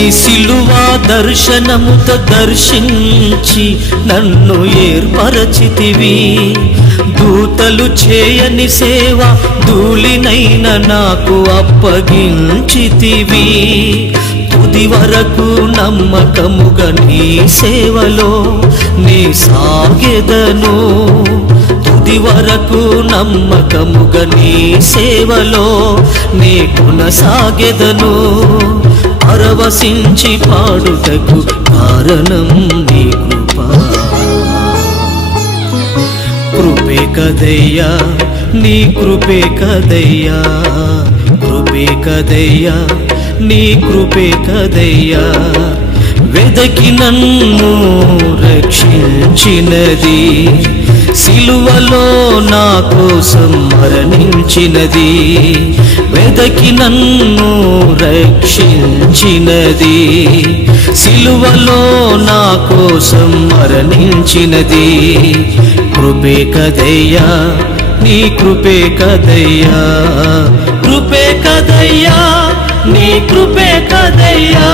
నీ సిలువా దర్శనముతో దర్శించి నన్ను ఏర్పరచితివి దూతలు చేయని సేవ ధూళినైన నాకు అప్పగించితివి తుది వరకు నమ్మకముగా నీ సేవలో నీ సాగెదను తుది వరకు నమ్మకముగా నీ సేవలో నీ కొనసాగెదను పరవశించి పాడుటకు కారణం నీ కృపే కదయ్యా నీ కృపే కదయ్యా కృపే కదయ్యా నీ కృపే కదయ్యా వెదకి నన్ను రక్షించినది సిలువలో నా కోసం మరణించినది వెదకి నన్ను రక్షించినది సిలువలో నా కోసం మరణించినది కృపే కదయ్యా నీ కృపే కదయ్యా కృపే కదయ్యా నీ కృపే కదయ్యా